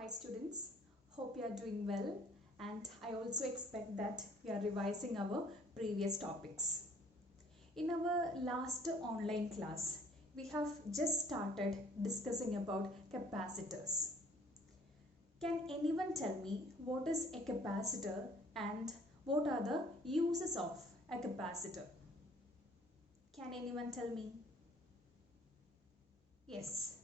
Hi students, hope you are doing well, and I also expect that we are revising our previous topics. In our last online class, we have just started discussing about capacitors. Can anyone tell me what is a capacitor and what are the uses of a capacitor? Can anyone tell me? Yes,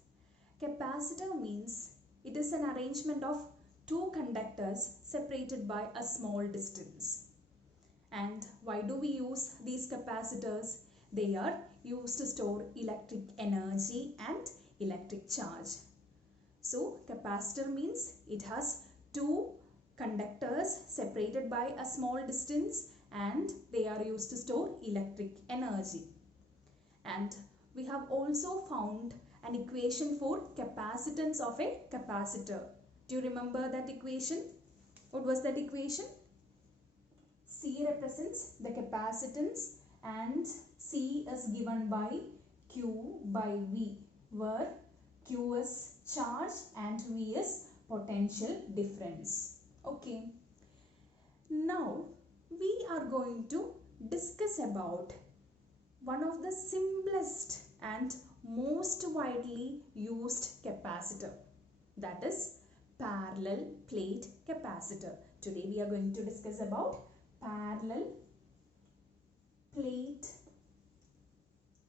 capacitor means it is an arrangement of two conductors separated by a small distance. And why do we use these capacitors? They are used to store electric energy and electric charge. So capacitor means it has two conductors separated by a small distance and they are used to store electric energy. And we have also found an equation for capacitance of a capacitor. Do you remember that equation? What was that equation? C represents the capacitance and C is given by Q by V, where Q is charge and V is potential difference. Okay. Now we are going to discuss about one of the simplest and most widely used capacitor, that is parallel plate capacitor. Today we are going to discuss about parallel plate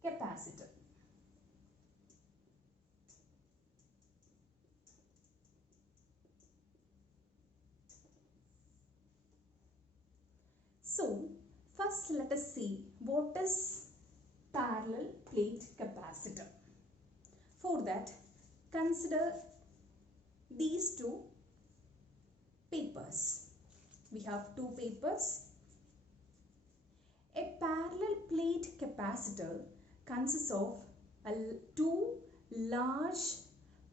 capacitor. So first let us see what is parallel plate capacitor. For that, consider these two papers. We have two papers. A parallel plate capacitor consists of two large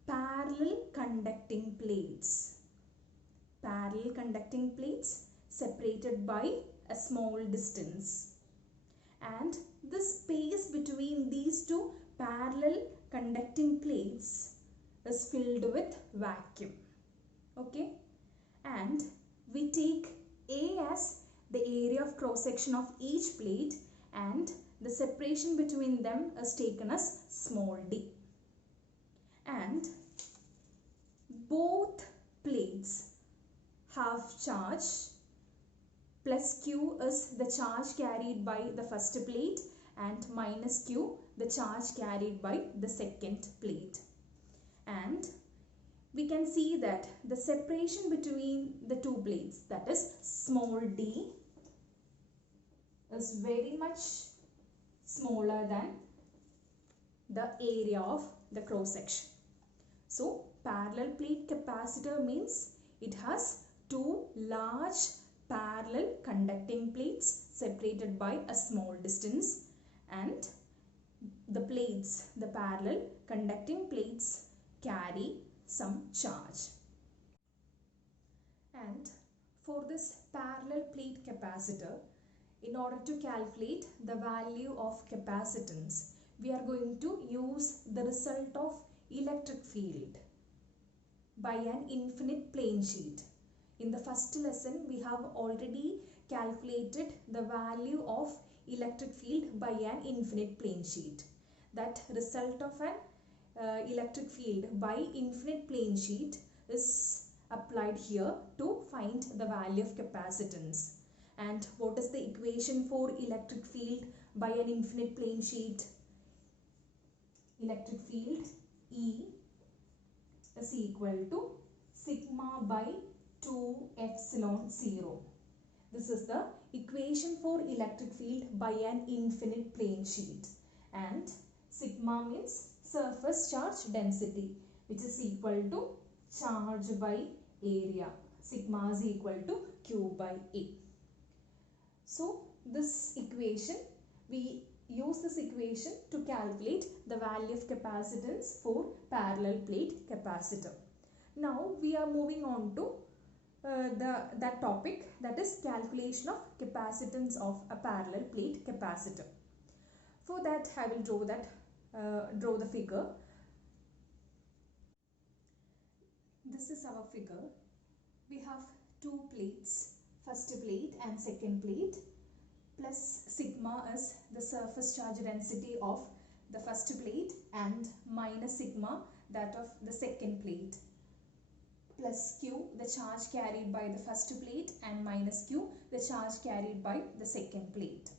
parallel conducting plates. Parallel conducting plates separated by a small distance. And the space between these two parallel conducting plates is filled with vacuum. Okay, and we take A as the area of cross section of each plate and the separation between them is taken as small d. And both plates have charge. Plus Q is the charge carried by the first plate and minus Q the charge carried by the second plate. And we can see that the separation between the two plates, that is small d, is very much smaller than the area of the cross section. So parallel plate capacitor means it has two large parallel conducting plates separated by a small distance, and the plates, the parallel conducting plates, carry some charge. And for this parallel plate capacitor, in order to calculate the value of capacitance, we are going to use the result of electric field by an infinite plane sheet. In the first lesson, we have already calculated the value of electric field by an infinite plane sheet. That result of an electric field by infinite plane sheet is applied here to find the value of capacitance. And what is the equation for electric field by an infinite plane sheet? Electric field E is equal to sigma by 2 epsilon 0. This is the equation for electric field by an infinite plane sheet. And sigma means surface charge density, which is equal to charge by area. Sigma is equal to Q by A. So this equation, we use this equation to calculate the value of capacitance for parallel plate capacitor. Now we are moving on to that topic, that is calculation of capacitance of a parallel plate capacitor. For that I will draw the figure. this is our figure. We have two plates, first plate and second plate, plus sigma is the surface charge density of the first plate and minus sigma that of the second plate, plus q the charge carried by the first plate and minus q the charge carried by the second plate.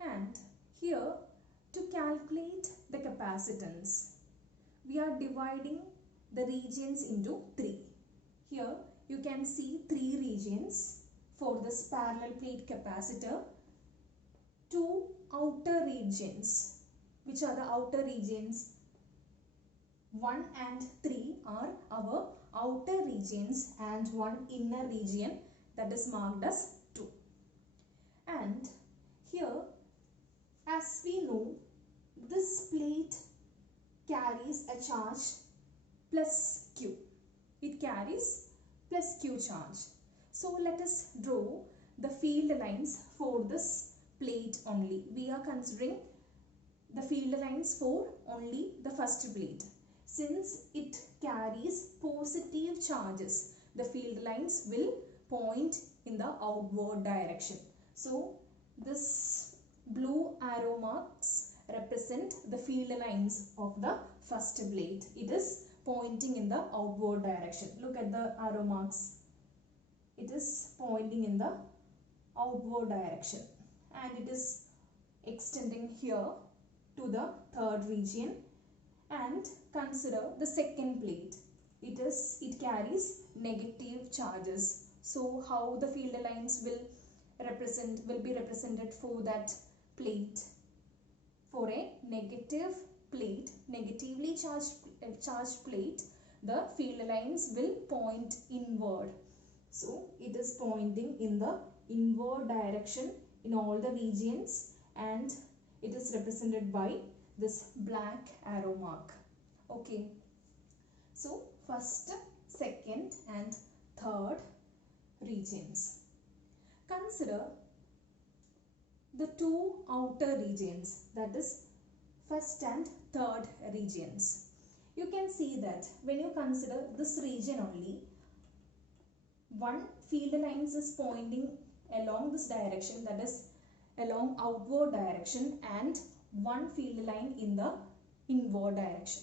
And here, to calculate the capacitance, we are dividing the regions into three. Here you can see three regions for this parallel plate capacitor. Two outer regions. Which are the outer regions? 1 and 3 are our outer regions and one inner region that is marked as 2. And here, as we know, this plate carries a charge plus q. It carries plus q charge. So let us draw the field lines for this plate only. We are considering the field lines for only the first plate. Since it carries positive charges, the field lines will point in the outward direction. So this blue arrow marks represent the field lines of the first plate. It is pointing in the outward direction. Look at the arrow marks. It is pointing in the outward direction and it is extending here to the third region. And consider the second plate. It carries negative charges. So how the field lines will be represented for that plate? For a negative plate, negatively charged plate, the field lines will point inward. So it is pointing in the inward direction in all the regions and it is represented by this black arrow mark. Okay. So first, second and third regions. Consider the two outer regions, that is first and third regions. You can see that when you consider this region only, one field lines is pointing along this direction, that is along outward direction, and one field line in the inward direction,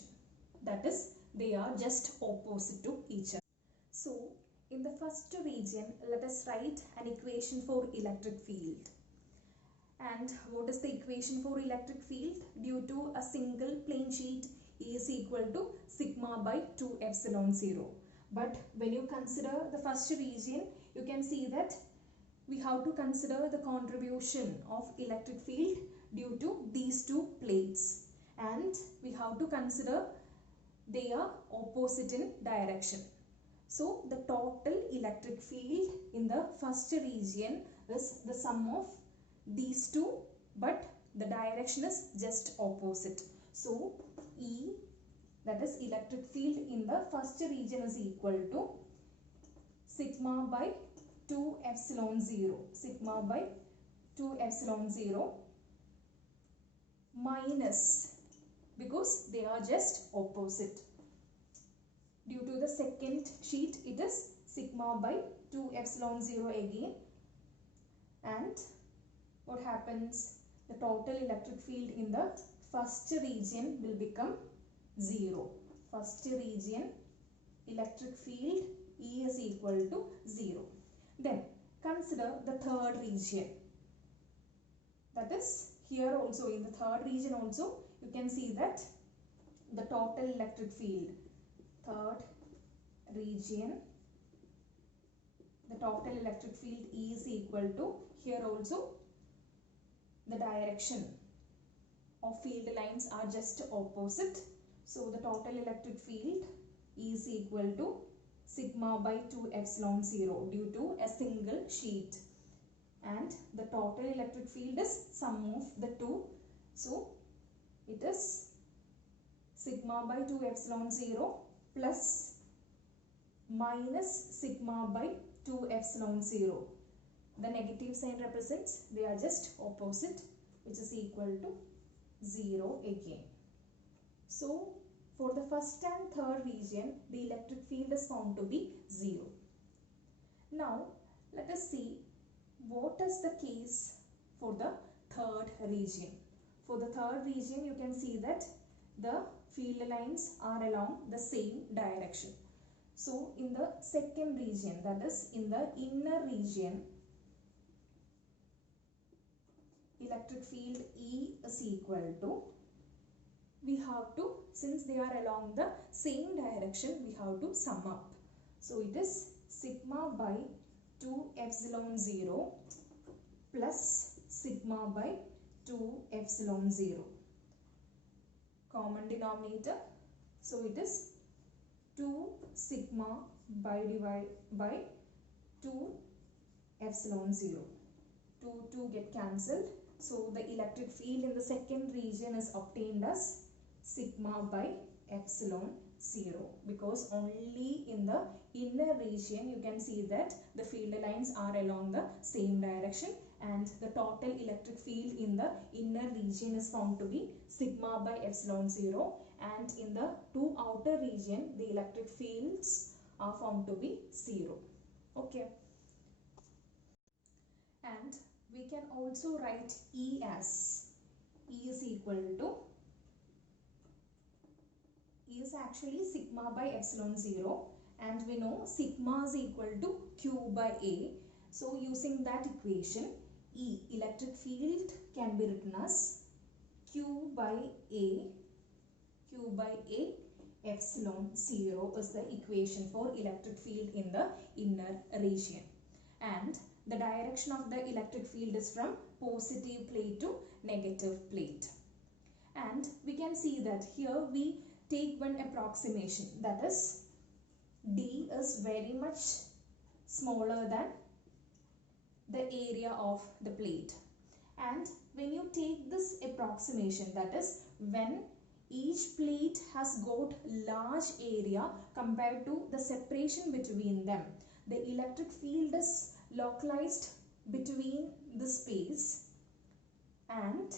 that is they are just opposite to each other. So in the first region, let us write an equation for electric field. And what is the equation for electric field? Due to a single plane sheet is equal to sigma by 2 epsilon 0. But when you consider the first region, you can see that we have to consider the contribution of electric field due to these two plates, and we have to consider they are opposite in direction. So the total electric field in the first region is the sum of these two, but the direction is just opposite. So E, that is electric field in the first region, is equal to sigma by 2 epsilon 0, sigma by 2 epsilon 0 minus, because they are just opposite. Due to the second sheet, it is sigma by 2 epsilon 0 again. And what happens? The total electric field in the first region will become 0. First region electric field E is equal to 0. Then consider the third region. That is here also, in the third region also, you can see that the total electric field, third region, the total electric field E is equal to, here also the direction of field lines are just opposite. So the total electric field is equal to sigma by 2 epsilon 0 due to a single sheet, and the total electric field is sum of the two. So it is sigma by 2 epsilon 0 plus minus sigma by 2 epsilon 0. The negative sign represents they are just opposite, which is equal to 0 again. So For the first and third region, the electric field is found to be 0. Now, let us see what is the case for the third region. For the third region, you can see that the field lines are along the same direction. So, in the second region, that is in the inner region, electric field E is equal to, we have to, since they are along the same direction, we have to sum up. So, it is sigma by 2 epsilon 0 plus sigma by 2 epsilon 0. Common denominator. So, it is 2 sigma by 2 epsilon 0. 2 get cancelled. So, the electric field in the second region is obtained as sigma by epsilon 0, because only in the inner region you can see that the field lines are along the same direction, and the total electric field in the inner region is found to be sigma by epsilon 0, and in the two outer region the electric fields are found to be 0. Okay. And we can also write E as, E is equal to, E is actually sigma by epsilon 0, and we know sigma is equal to Q by A. So, using that equation, E, electric field, can be written as Q by A epsilon 0 is the equation for electric field in the inner region. And the direction of the electric field is from positive plate to negative plate. And we can see that here we take one approximation, that is D is very much smaller than the area of the plate. And when you take this approximation, that is when each plate has got large area compared to the separation between them, the electric field is localized between the space, and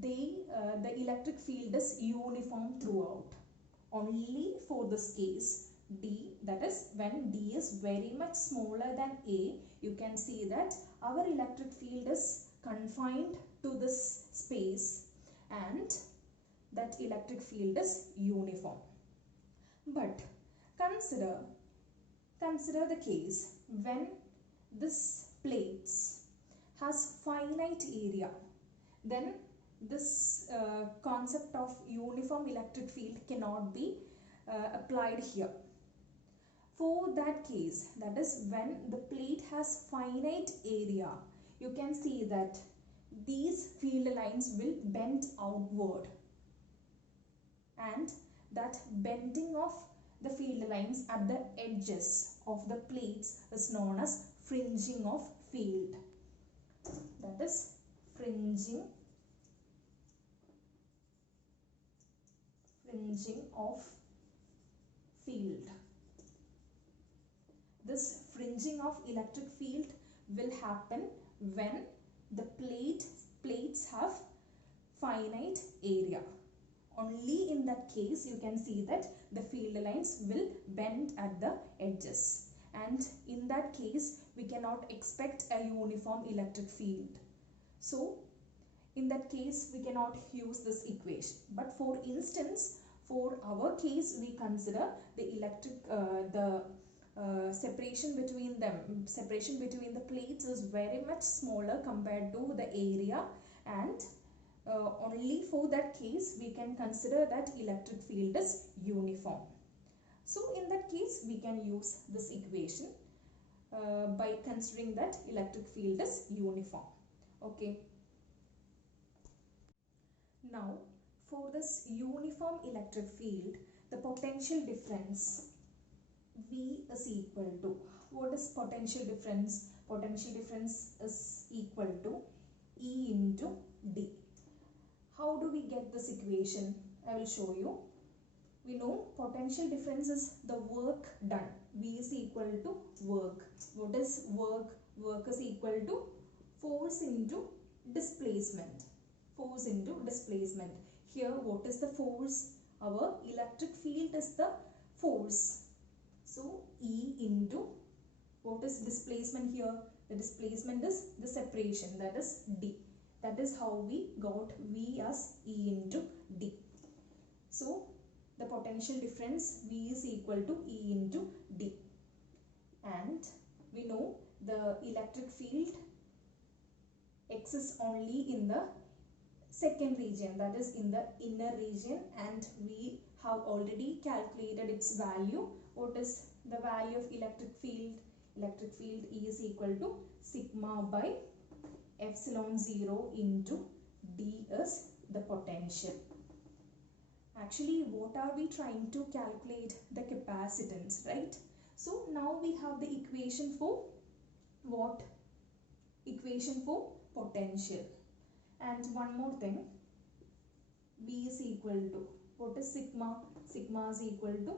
the electric field is uniform throughout. Only for this case D, that is when D is very much smaller than A, you can see that our electric field is confined to this space, and that electric field is uniform. But consider the case when this plates has finite area, then this concept of uniform electric field cannot be applied here. For that case, that is when the plate has finite area, you can see that these field lines will bend outward, and that bending of the field lines at the edges of the plates is known as fringing of field. That is fringing of field. This fringing of electric field will happen when the plates have finite area. Only in that case you can see that the field lines will bend at the edges, and in that case we cannot expect a uniform electric field. So in that case we cannot use this equation. But for instance, for our case, we consider the separation between the plates is very much smaller compared to the area, and only for that case we can consider that electric field is uniform. So in that case we can use this equation by considering that electric field is uniform. Okay. Now for this uniform electric field, the potential difference V is equal to, what is potential difference? Potential difference is equal to E into D. How do we get this equation? I will show you. We know potential difference is the work done. V is equal to work. What is work? Work is equal to force into displacement. Force into displacement. Here, what is the force? Our electric field is the force. So E into, what is displacement here? The displacement is the separation, that is D. That is how we got V as E into D. So the potential difference V is equal to E into D. And we know the electric field exists only in the second region, that is in the inner region, and we have already calculated its value. What is the value of electric field? Electric field E is equal to sigma by epsilon 0 into D is the potential. Actually, what are we trying to calculate? The capacitance, right? So now we have the equation for what? Equation for potential. And one more thing, V is equal to, what is sigma? Sigma is equal to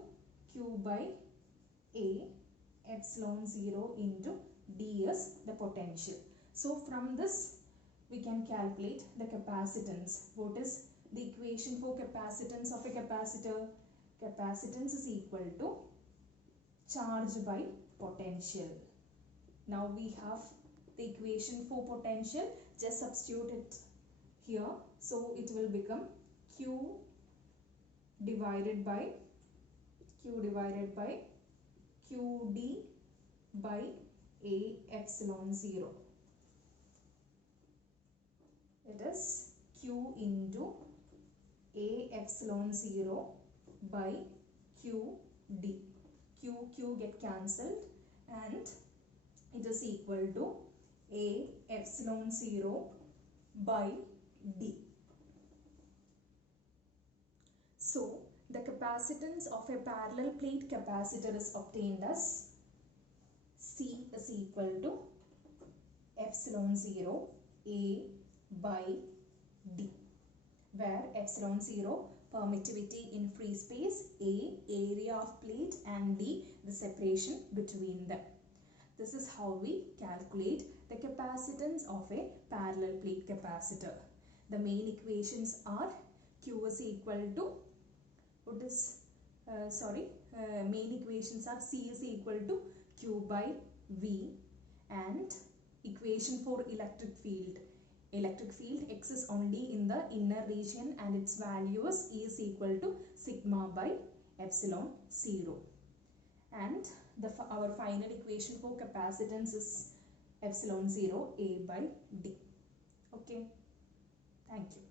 Q by A epsilon 0 into D is the potential. So from this we can calculate the capacitance. What is the equation for capacitance of a capacitor? Capacitance is equal to charge by potential. Now we have the equation for potential, just substitute it here. So it will become Q divided by QD by A epsilon 0. It is Q into A epsilon 0 by QD. Q get cancelled and it is equal to A epsilon 0 by D. So the capacitance of a parallel plate capacitor is obtained as C is equal to epsilon 0 A by D, where epsilon 0 permittivity in free space, A area of plate, and D the separation between them. This is how we calculate the capacitance of a parallel plate capacitor. The main equations are Q is equal to, main equations are C is equal to Q by V, and equation for electric field. Electric field exists only in the inner region and its value is E is equal to sigma by epsilon 0. And our final equation for capacitance is epsilon 0 A by D. Okay, thank you.